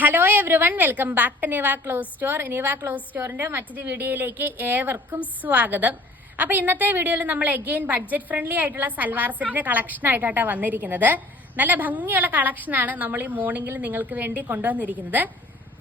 Hello everyone, welcome back to Niva cloth store. Niva cloth സ്റ്റോറിന്റെ മറ്റൊരു വീഡിയോയിലേക്ക് ഏവർക്കും സ്വാഗതം. അപ്പൊ ഇന്നത്തെ വീഡിയോയിൽ നമ്മൾ അഗെയിൻ ബഡ്ജറ്റ് ഫ്രണ്ട്ലി ആയിട്ടുള്ള സൽവാർ സെറ്റിന്റെ കളക്ഷൻ ആയിട്ടാണ് വന്നിരിക്കുന്നത്. നല്ല ഭംഗിയുള്ള കളക്ഷനാണ് നമ്മൾ ഈ മോർണിംഗിൽ നിങ്ങൾക്ക് വേണ്ടി കൊണ്ടുവന്നിരിക്കുന്നത്.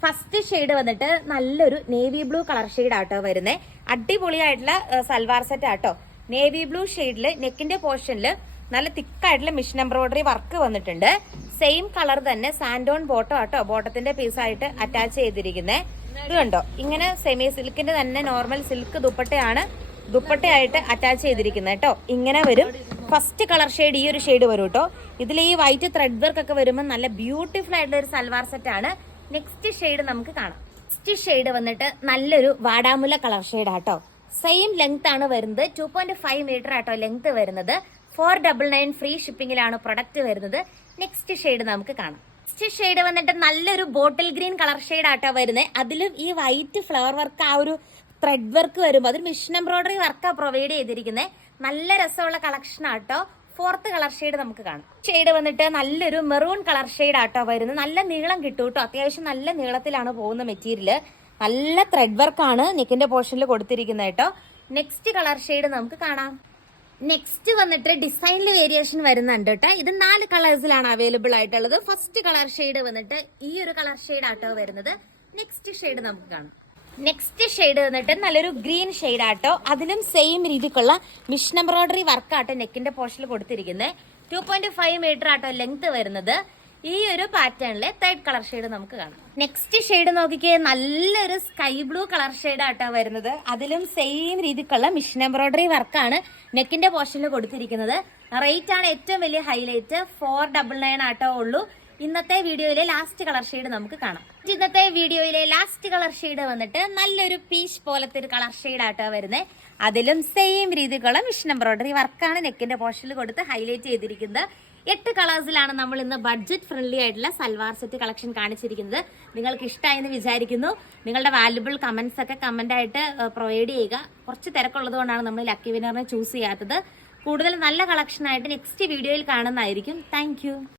ഫസ്റ്റ് ഷെയ്ഡ് വന്നിട്ട് നല്ലൊരു നേവി ബ്ലൂ കളർ ഷെയ്ഡ് ആട്ടോ വരുന്നത്. അടിപൊളിയായിട്ടുള്ള സൽവാർ സെറ്റ് ആട്ടോ. നേവി ബ്ലൂ ഷെയ്ഡില് നെക്കിന്റെ പോർഷനിൽ നല്ല തിക്കായിട്ടുള്ള മിഷൻ എംബ്രോയിഡറി വർക്ക് വന്നിട്ടുണ്ട്. സെയിം കളർ തന്നെ സാൻഡോൺ ബോട്ടം ആട്ടോ, ബോട്ടത്തിന്റെ പീസായിട്ട് അറ്റാച്ച് ചെയ്തിരിക്കുന്നത്. ഇത് കണ്ടോ, ഇങ്ങനെ സെമി സിൽക്കിന്റെ തന്നെ നോർമൽ സിൽക്ക് ദുപ്പട്ടയായിട്ട് അറ്റാച്ച് ചെയ്തിരിക്കുന്നത് കേട്ടോ. ഇങ്ങനെ വരും. ഫസ്റ്റ് കളർ ഷെയ്ഡ് ഈ ഒരു ഷെയ്ഡ് വരും കേട്ടോ. ഇതിൽ ഈ വൈറ്റ് ത്രെഡ് വർക്ക് ഒക്കെ വരുമ്പോൾ നല്ല ബ്യൂട്ടിഫുൾ ആയിട്ടുള്ള ഒരു സൽവാർ സെറ്റ് ആണ്. നെക്സ്റ്റ് ഷെയ്ഡ് നമുക്ക് കാണാം. നെക്സ്റ്റ് ഷെയ്ഡ് വന്നിട്ട് നല്ലൊരു വാടാമുല കളർ ഷെയ്ഡ് ആട്ടോ. സെയിം ലെങ്ത് ആണ് വരുന്നത്. 2.5 മീറ്റർ ആട്ടോ ലെങ്ത് വരുന്നത്. 499 ഫ്രീ ഷിപ്പിംഗിലാണ് പ്രൊഡക്റ്റ് വരുന്നത്. നെക്സ്റ്റ് ഷെയ്ഡ് നമുക്ക് കാണാം. നെക്സ്റ്റ് ഷെയ്ഡ് വന്നിട്ട് നല്ലൊരു ബോട്ടിൽ ഗ്രീൻ കളർ ഷെയ്ഡ് ആട്ടോ വരുന്നത്. അതിലും ഈ വൈറ്റ് ഫ്ലവർ വർക്ക്, ആ ഒരു ത്രെഡ് വർക്ക് വരുമ്പോൾ അതൊരു മിഷൻ എംബ്രോയിഡറി വർക്കാണ് പ്രൊവൈഡ് ചെയ്തിരിക്കുന്നത്. നല്ല രസമുള്ള കളക്ഷൻ ആട്ടോ. ഫോർത്ത് കളർ ഷെയ്ഡ് നമുക്ക് കാണാം. ഷെയ്ഡ് വന്നിട്ട് നല്ലൊരു മെറൂൺ കളർ ഷെയ്ഡ് ആട്ടോ വരുന്നത്. നല്ല നീളം കിട്ടും കേട്ടോ. അത്യാവശ്യം നല്ല നീളത്തിലാണ് പോകുന്ന മെറ്റീരിയൽ. നല്ല ത്രെഡ് വർക്കാണ് നെക്കിന്റെ പോർഷനിൽ കൊടുത്തിരിക്കുന്നത് കേട്ടോ. നെക്സ്റ്റ് കളർ ഷെയ്ഡ് നമുക്ക് കാണാം. നെക്സ്റ്റ് വന്നിട്ട് ഡിസൈനിൽ വേരിയേഷൻ വരുന്നുണ്ട് കേട്ടോ. ഇത് 4 കളേഴ്സിലാണ് അവൈലബിൾ ആയിട്ടുള്ളത്. ഫസ്റ്റ് കളർ ഷെയ്ഡ് വന്നിട്ട് ഈ ഒരു കളർ ഷെയ്ഡ് ആട്ടോ വരുന്നത്. നെക്സ്റ്റ് ഷെയ്ഡ് നമുക്ക് കാണാം. നെക്സ്റ്റ് ഷെയ്ഡ് വന്നിട്ട് നല്ലൊരു ഗ്രീൻ ഷെയ്ഡ് ആട്ടോ. അതിലും സെയിം രീതിക്കുള്ള മിഷൻ എംബ്രോയിഡറി വർക്ക് ആട്ടോ നെക്കിന്റെ പോർഷനിൽ കൊടുത്തിരിക്കുന്നത്. 2.5 മീറ്റർ ആട്ടോ ലെങ്ത് വരുന്നത്. ഈ ഒരു പാറ്റേണിലെ തേർഡ് കളർ ഷെയ്ഡ് നമുക്ക് കാണാം. നെക്സ്റ്റ് ഷെയ്ഡ് നോക്കിക്കേ, നല്ലൊരു സ്കൈ ബ്ലൂ കളർ ഷെയ്ഡ് ആട്ടോ വരുന്നത്. അതിലും സെയിം രീതിക്കുള്ള മിഷൻ എംബ്രോയിഡറി വർക്കാണ് നെക്കിന്റെ പോർഷനിൽ കൊടുത്തിരിക്കുന്നത്. റേറ്റ് ആണ് ഏറ്റവും വലിയ ഹൈലൈറ്റ്. 499 ആട്ടോ ഉള്ളൂ. ഇന്നത്തെ വീഡിയോയിലെ ലാസ്റ്റ് കളർ ഷെയ്ഡ് നമുക്ക് കാണാം. ഇന്നത്തെ വീഡിയോയിലെ ലാസ്റ്റ് കളർ ഷെയ്ഡ് വന്നിട്ട് നല്ലൊരു പീച്ച് പോലത്തെ ഒരു കളർ ഷെയ്ഡ് ആട്ടോ വരുന്നത്. അതിലും സെയിം രീതിക്കുള്ള മിഷൻ എംബ്രോയിഡറി വർക്കാണ് നെക്കിന്റെ പോർഷനിൽ കൊടുത്ത് ഹൈലൈറ്റ് ചെയ്തിരിക്കുന്നത്. 8 കളേഴ്സിലാണ് നമ്മൾ ഇന്ന് ബഡ്ജറ്റ് ഫ്രണ്ട്ലി ആയിട്ടുള്ള സൽവാർ സെറ്റ് കളക്ഷൻ കാണിച്ചിരിക്കുന്നത്. നിങ്ങൾക്ക് ഇഷ്ടമായെന്ന് വിചാരിക്കുന്നു. നിങ്ങളുടെ വാല്യുബിൾ കമന്റ്സ് ഒക്കെ കമന്റ് ആയിട്ട് പ്രൊവൈഡ് ചെയ്യുക. കുറച്ച് തിരക്കുള്ളത് കൊണ്ടാണ് നമ്മൾ ലക്കി വിന്നറിനെ ചൂസ് ചെയ്യാത്തത്. കൂടുതൽ നല്ല കളക്ഷൻ ആയിട്ട് നെക്സ്റ്റ് വീഡിയോയിൽ കാണുന്നതായിരിക്കും. താങ്ക്